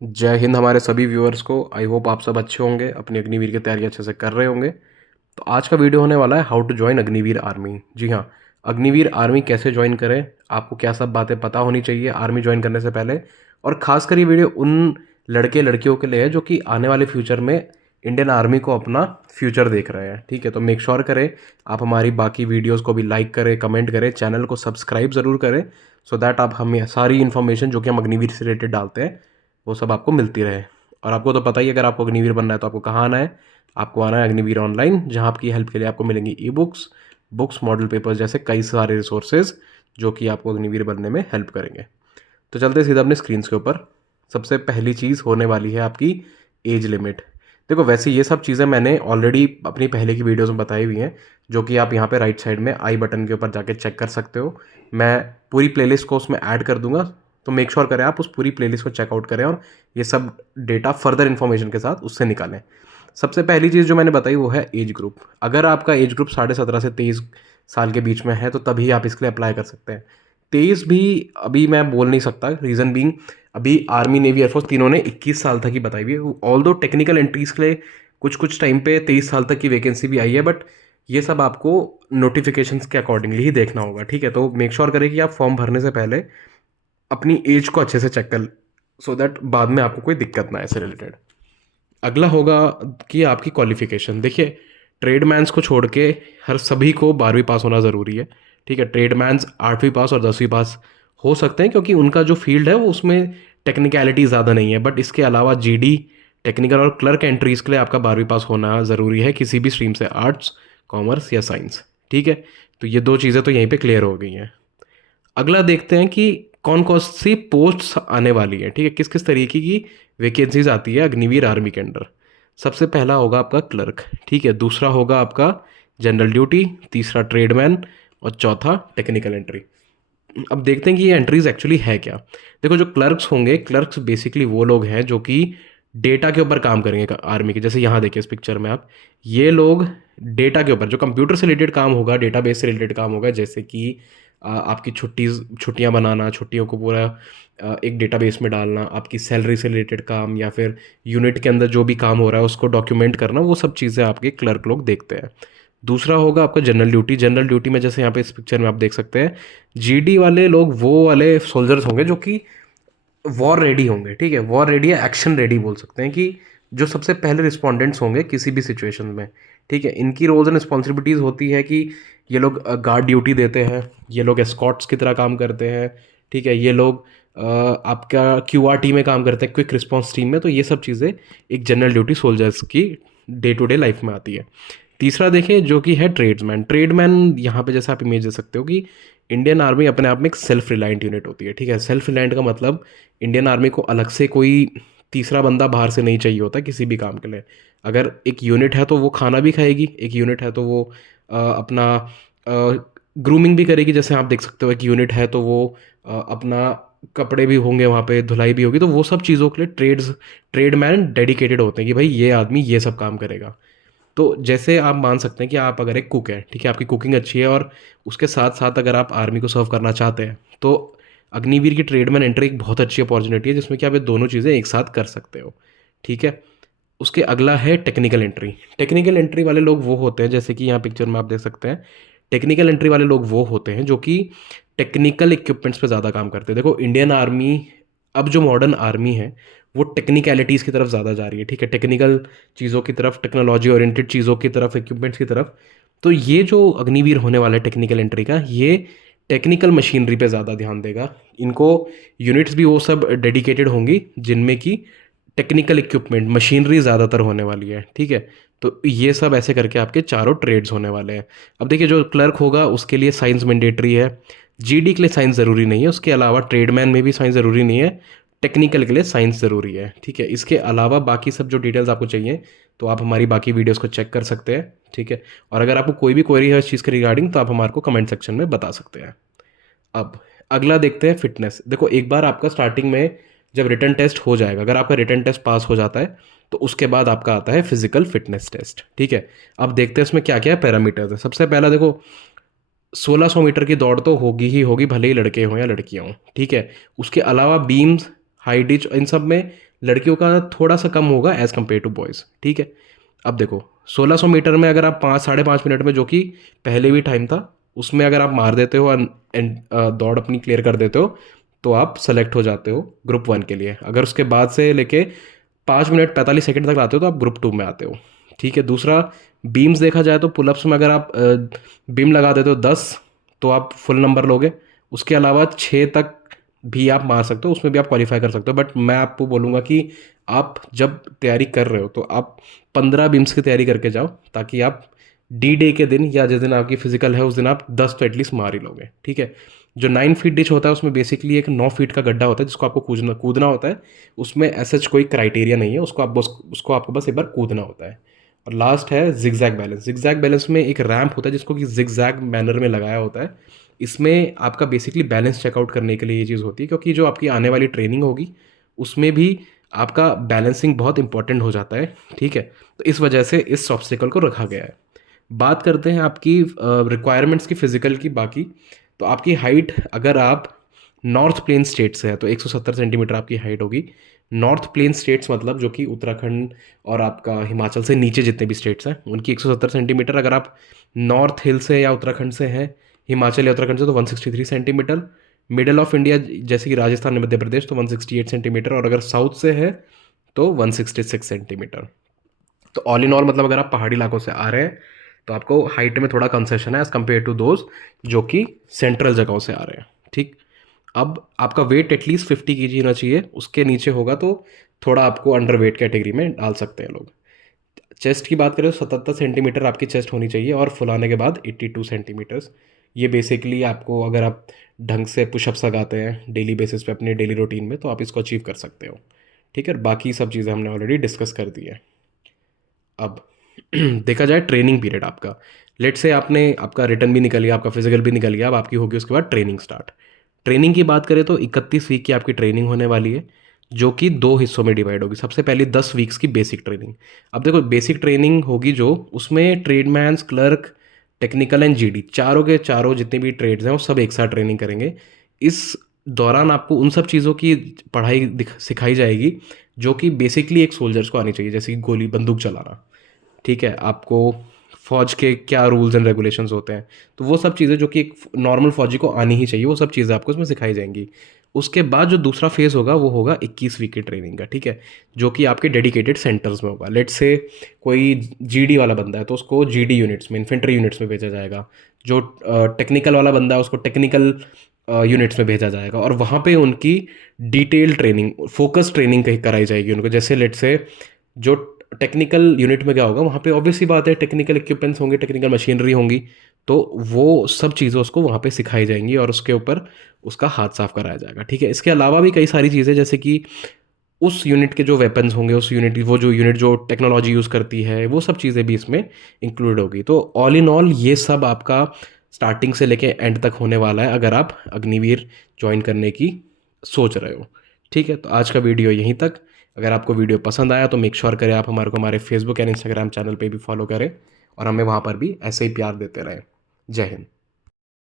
जय हिंद हमारे सभी व्यूअर्स को। आई होप आप सब अच्छे होंगे, अपनी अग्निवीर की तैयारी अच्छे से कर रहे होंगे। तो आज का वीडियो होने वाला है how to join Agniveer army. जी हाँ, अग्निवीर आर्मी कैसे ज्वाइन करें, आपको क्या सब बातें पता होनी चाहिए आर्मी ज्वाइन करने से पहले। और खासकर ये वीडियो उन लड़के लड़कियों के लिए है जो कि आने वाले फ्यूचर में इंडियन आर्मी को अपना फ्यूचर देख रहे हैं। ठीक है, तो मेक श्योर करें आप हमारी बाकी वीडियोस को भी लाइक करें, कमेंट करें, चैनल को सब्सक्राइब ज़रूर करें, सो दैट आप हमें सारी इन्फॉर्मेशन जो कि हम अग्निवीर से रिलेटेड डालते हैं वो सब आपको मिलती रहे। और आपको तो पता ही है, अगर आपको अग्निवीर बनना है तो आपको कहाँ आना है, आपको आना है अग्निवीर ऑनलाइन, जहाँ आपकी हेल्प के लिए आपको मिलेंगी e books, books, model papers जैसे कई सारे रिसोर्सेज जो कि आपको अग्निवीर बनने में हेल्प करेंगे। तो चलते सीधा अपने स्क्रीन के ऊपर। सबसे पहली चीज़ होने वाली है आपकी एज लिमिट। देखो, वैसे ये सब चीज़ें मैंने ऑलरेडी अपनी पहले की वीडियोस में बताई हुई हैं, जो कि आप यहाँ पे राइट साइड में आई बटन के ऊपर जाके चेक कर सकते हो। मैं पूरी प्लेलिस्ट को उसमें ऐड कर दूंगा, तो मेक श्योर करें आप उस पूरी प्लेलिस्ट को चेकआउट करें और ये सब डेटा फर्दर इन्फॉर्मेशन के साथ उससे निकालें। सबसे पहली चीज़ जो मैंने बताई वो है एज ग्रुप। अगर आपका एज ग्रुप 17.5 से 23 साल के बीच में है तो तभी आप इसके लिए अप्लाई कर सकते हैं। 23 भी अभी मैं बोल नहीं सकता, रीज़न बीइंग अभी आर्मी, नेवी, एयरफोर्स तीनों ने 21 साल तक ही बताई हुई है। ऑल दो टेक्निकल एंट्रीज के लिए कुछ कुछ टाइम पे 23 साल तक की वैकेंसी भी आई है, बट ये सब आपको नोटिफिकेशंस के अकॉर्डिंगली ही देखना होगा। ठीक है, तो मेक श्योर करें कि आप फॉर्म भरने से पहले अपनी एज को अच्छे से चेक कर, सो दैट बाद में आपको कोई दिक्कत ना आए इससे रिलेटेड। अगला होगा कि आपकी क्वालिफिकेशन। देखिए, ट्रेडमैन्स को छोड़ के हर सभी को 12वीं पास होना ज़रूरी है। ठीक है, ट्रेडमैन्स 8वीं पास और 10वीं पास हो सकते हैं, क्योंकि उनका जो फील्ड है वो उसमें टेक्निकलिटी ज़्यादा नहीं है। बट इसके अलावा जीडी, टेक्निकल और क्लर्क एंट्रीज के लिए आपका 12वीं पास होना ज़रूरी है, किसी भी स्ट्रीम से, आर्ट्स, कॉमर्स या साइंस। ठीक है, तो ये दो चीज़ें तो यहीं पे क्लियर हो गई हैं। अगला देखते हैं कि कौन कौन सी पोस्ट आने वाली है। ठीक है, किस किस तरीके की वैकेंसीज आती है अग्निवीर आर्मी के अंडर। सबसे पहला होगा आपका क्लर्क। ठीक है, दूसरा होगा आपका जनरल ड्यूटी, तीसरा ट्रेडमैन और चौथा टेक्निकल एंट्री। अब देखते हैं कि ये एंट्रीज एक्चुअली है क्या। देखो, जो क्लर्क्स होंगे, क्लर्क्स बेसिकली वो लोग हैं जो कि डेटा के ऊपर काम करेंगे आर्मी के। जैसे यहाँ देखिए इस पिक्चर में आप, ये लोग डेटा के ऊपर, जो कंप्यूटर से रिलेटेड काम होगा, डेटाबेस से रिलेटेड काम होगा, जैसे कि आपकी छुट्टियाँ बनाना, छुट्टियों को पूरा एक डेटाबेस में डालना, आपकी सैलरी से रिलेटेड काम, या फिर यूनिट के अंदर जो भी काम हो रहा है उसको डॉक्यूमेंट करना, वो सब चीज़ें आपके क्लर्क लोग देखते हैं। दूसरा होगा आपका जनरल ड्यूटी। जनरल ड्यूटी में जैसे यहाँ पे इस पिक्चर में आप देख सकते हैं, जीडी वाले लोग वो वाले सोल्जर्स होंगे जो कि वॉर रेडी होंगे। ठीक है, वॉर रेडी या एक्शन रेडी बोल सकते हैं, कि जो सबसे पहले रिस्पोंडेंट्स होंगे किसी भी सिचुएशन में। ठीक है, इनकी रोल्स एंड रिस्पॉन्सिबिलिटीज़ होती है कि ये लोग गार्ड ड्यूटी देते हैं, ये लोग एस्कॉट्स की तरह काम करते हैं। ठीक है, ये लोग आपका क्यूआरटी में काम करते हैं, क्विक रिस्पॉन्स टीम में। तो ये सब चीज़ें एक जनरल ड्यूटी सोल्जर्स की डे टू डे लाइफ में आती है। तीसरा देखें जो कि है ट्रेड्समैन। ट्रेडमैन यहाँ पे जैसे आप इमेज दे सकते हो कि इंडियन आर्मी अपने आप में एक सेल्फ रिलायंट यूनिट होती है। ठीक है, सेल्फ रिलायंट का मतलब इंडियन आर्मी को अलग से कोई तीसरा बंदा बाहर से नहीं चाहिए होता किसी भी काम के लिए। अगर एक यूनिट है तो वो खाना भी खाएगी, एक यूनिट है तो वो अपना ग्रूमिंग भी करेगी। जैसे आप देख सकते हो, एक यूनिट है तो वो अपना कपड़े भी होंगे, वहाँ पे धुलाई भी होगी। तो वो सब चीज़ों के लिए ट्रेडमैन डेडिकेटेड होते हैं कि भाई ये आदमी ये सब काम करेगा। तो जैसे आप मान सकते हैं कि आप अगर एक कुक है, ठीक है, आपकी कुकिंग अच्छी है और उसके साथ साथ अगर आप आर्मी को सर्व करना चाहते हैं, तो अग्निवीर की ट्रेडमैन एंट्री एक बहुत अच्छी अपॉर्चुनिटी है जिसमें कि आप ये दोनों चीज़ें एक साथ कर सकते हो। ठीक है, उसके अगला है टेक्निकल एंट्री। टेक्निकल एंट्री वाले लोग वो होते हैं, जैसे कि यहाँ पिक्चर में आप देख सकते हैं, टेक्निकल एंट्री वाले लोग वो होते हैं जो कि टेक्निकल इक्विपमेंट्स पे ज़्यादा काम करते हैं। देखो, इंडियन आर्मी, अब जो मॉडर्न आर्मी है वो टेक्निकलिटीज़ की तरफ ज़्यादा जा रही है। ठीक है, टेक्निकल चीज़ों की तरफ, टेक्नोलॉजी ओरिएंटेड चीज़ों की तरफ, इक्विपमेंट्स की तरफ। तो ये जो अग्निवीर होने वाला है टेक्निकल एंट्री का, ये टेक्निकल मशीनरी पे ज़्यादा ध्यान देगा। इनको यूनिट्स भी वो सब डेडिकेटेड होंगी जिनमें कि टेक्निकल इक्विपमेंट, मशीनरी ज़्यादातर होने वाली है। ठीक है, तो ये सब ऐसे करके आपके चारों ट्रेड्स होने वाले हैं। अब देखिए, जो क्लर्क होगा उसके लिए साइंस मैंडेटरी है, जीडी के लिए साइंस ज़रूरी नहीं है, उसके अलावा ट्रेडमैन में भी साइंस ज़रूरी नहीं है, टेक्निकल के लिए साइंस ज़रूरी है। ठीक है, इसके अलावा बाकी सब जो डिटेल्स आपको चाहिए तो आप हमारी बाकी वीडियोस को चेक कर सकते हैं। ठीक है, और अगर आपको कोई भी क्वेरी है इस चीज़ के रिगार्डिंग तो आप हमारे को कमेंट सेक्शन में बता सकते हैं। अब अगला देखते हैं फिटनेस। देखो, एक बार आपका स्टार्टिंग में जब रिटन टेस्ट हो जाएगा, अगर आपका रिटन टेस्ट पास हो जाता है तो उसके बाद आपका आता है फिजिकल फिटनेस टेस्ट। ठीक है, अब देखते हैं इसमें क्या क्या पैरामीटर्स है। सबसे पहला देखो, 1600 मीटर की दौड़ तो होगी ही होगी, भले ही लड़के हों या लड़कियां हों। ठीक है, उसके अलावा बीम्स, हाइट इन सब में लड़कियों का थोड़ा सा कम होगा एज़ कम्पेयर टू बॉयज़, ठीक है। अब देखो 1600 मीटर में अगर आप 5 साढ़े 5 मिनट में, जो कि पहले भी टाइम था, उसमें अगर आप मार देते हो एंड दौड़ अपनी क्लियर कर देते हो, तो आप सेलेक्ट हो जाते हो ग्रुप 1 के लिए। अगर उसके बाद से लेके 5 मिनट 45 सेकंड तक आते हो तो आप ग्रुप 2 में आते हो, ठीक है। दूसरा, बीम्स देखा जाए तो पुलअप्स में अगर आप बीम लगा देते हो 10, तो आप फुल नंबर लोगे। उसके अलावा 6 तक भी आप मार सकते हो, उसमें भी आप क्वालिफाई कर सकते हो। बट मैं आपको बोलूँगा कि आप जब तैयारी कर रहे हो तो आप 15 बीम्स की तैयारी करके जाओ, ताकि आप डी डे के दिन या जिस दिन आपकी फिजिकल है उस दिन आप 10 तो एटलीस्ट मार ही लोगे, ठीक है। जो 9 फीट डिच होता है उसमें बेसिकली एक 9 फीट का गड्ढा होता है जिसको आपको कूदना कूदना होता है। उसमें ऐसा कोई क्राइटेरिया नहीं है, उसको आपको बस एक बार कूदना होता है। और लास्ट है जिगजैग बैलेंस। जिगजैग बैलेंस में एक रैंप होता है जिसको कि जिगजैग मैनर में लगाया होता है। इसमें आपका बेसिकली बैलेंस चेकआउट करने के लिए ये चीज़ होती है, क्योंकि जो आपकी आने वाली ट्रेनिंग होगी उसमें भी आपका बैलेंसिंग बहुत इंपॉर्टेंट हो जाता है, ठीक है। तो इस वजह से इस ऑब्स्टिकल को रखा गया है। बात करते हैं आपकी रिक्वायरमेंट्स की, फिजिकल की बाकी। तो आपकी हाइट, अगर आप नॉर्थ प्लेन स्टेट से है तो 170 सेंटीमीटर आपकी हाइट होगी। नॉर्थ प्लेन स्टेट्स मतलब जो कि उत्तराखंड और आपका हिमाचल से नीचे जितने भी स्टेट्स हैं उनकी 170 सेंटीमीटर। अगर आप नॉर्थ हिल से या उत्तराखंड से हैं, हिमाचल या उत्तराखंड से, तो 163 सेंटीमीटर। मिडल ऑफ इंडिया जैसे कि राजस्थान मध्य प्रदेश तो 168 सेंटीमीटर, और अगर साउथ से है तो 166 सेंटीमीटर। तो ऑल इन ऑल मतलब अगर आप पहाड़ी इलाकों से आ रहे हैं तो आपको हाइट में थोड़ा कंसेशन है एज़ कम्पेयर टू दोज जो कि सेंट्रल जगहों से आ रहे हैं, ठीक। अब आपका वेट एटलीस्ट 50 kg होना चाहिए, उसके नीचे होगा तो थोड़ा आपको अंडर वेट कैटेगरी में डाल सकते हैं लोग। चेस्ट की बात करें तो 77 सेंटीमीटर आपकी चेस्ट होनी चाहिए, और फुलाने के बाद 82 सेंटीमीटर्स। ये बेसिकली आपको, अगर आप ढंग से पुशअप्स लगाते हैं डेली बेसिस पे अपने डेली रूटीन में, तो आप इसको अचीव कर सकते हो, ठीक है। बाकी सब चीज़ें हमने ऑलरेडी डिस्कस कर दी है। अब देखा जाए ट्रेनिंग पीरियड आपका, लेट से आपने, आपका रिटर्न भी निकल गया, आपका फिजिकल भी निकल गया, अब आपकी होगी उसके बाद ट्रेनिंग स्टार्ट। ट्रेनिंग की बात करें तो 31 वीक की आपकी ट्रेनिंग होने वाली है, जो कि 2 हिस्सों में डिवाइड होगी। सबसे पहले 10 वीक्स की बेसिक ट्रेनिंग। अब देखो बेसिक ट्रेनिंग होगी जो, उसमें ट्रेडमैन्स, क्लर्क, टेक्निकल एंड जीडी, चारों के चारों जितने भी ट्रेड्स हैं वो सब एक साथ ट्रेनिंग करेंगे। इस दौरान आपको उन सब चीज़ों की पढ़ाई सिखाई जाएगी जो कि बेसिकली एक सोल्जर्स को आनी चाहिए, जैसे कि गोली बंदूक चलाना, ठीक है। आपको फ़ौज के क्या रूल्स एंड रेगुलेशंस होते हैं, तो वो सब चीज़ें जो कि एक नॉर्मल फ़ौजी को आनी ही चाहिए, वो सब चीज़ें आपको इसमें सिखाई जाएंगी। उसके बाद जो दूसरा फेज़ होगा वो होगा 21 वीक की ट्रेनिंग का, ठीक है, जो कि आपके डेडिकेटेड सेंटर्स में होगा। लेट्स से कोई जीडी वाला बंदा है तो उसको जीडी यूनिट्स में, इन्फेंट्री यूनिट्स में भेजा जाएगा। जो टेक्निकल वाला बंदा है उसको टेक्निकल यूनिट्स में भेजा जाएगा, और वहाँ पे उनकी डिटेल ट्रेनिंग, फोकस ट्रेनिंग कहीं कराई जाएगी उनको। जैसे लेट्स से जो टेक्निकल यूनिट में क्या होगा, वहाँ पे ऑब्वियस सी बात है टेक्निकल इक्विपमेंट्स होंगे, टेक्निकल मशीनरी होंगी, तो वो सब चीज़ें उसको वहाँ पे सिखाई जाएंगी और उसके ऊपर उसका हाथ साफ कराया जाएगा, ठीक है। इसके अलावा भी कई सारी चीज़ें, जैसे कि उस यूनिट के जो वेपन्स होंगे, उस यूनिट, वो जो यूनिट जो टेक्नोलॉजी यूज़ करती है, वो सब चीज़ें भी इसमें इंक्लूड होगी। तो ऑल इन ऑल ये सब आपका स्टार्टिंग से लेके एंड तक होने वाला है अगर आप अग्निवीर ज्वाइन करने की सोच रहे हो, ठीक है। तो आज का वीडियो यहीं तक। अगर आपको वीडियो पसंद आया तो मेक श्योर करें आप हमारे फेसबुक एंड इंस्टाग्राम चैनल पे भी फॉलो करें, और हमें वहाँ पर भी ऐसे ही प्यार देते रहें। जय हिंद।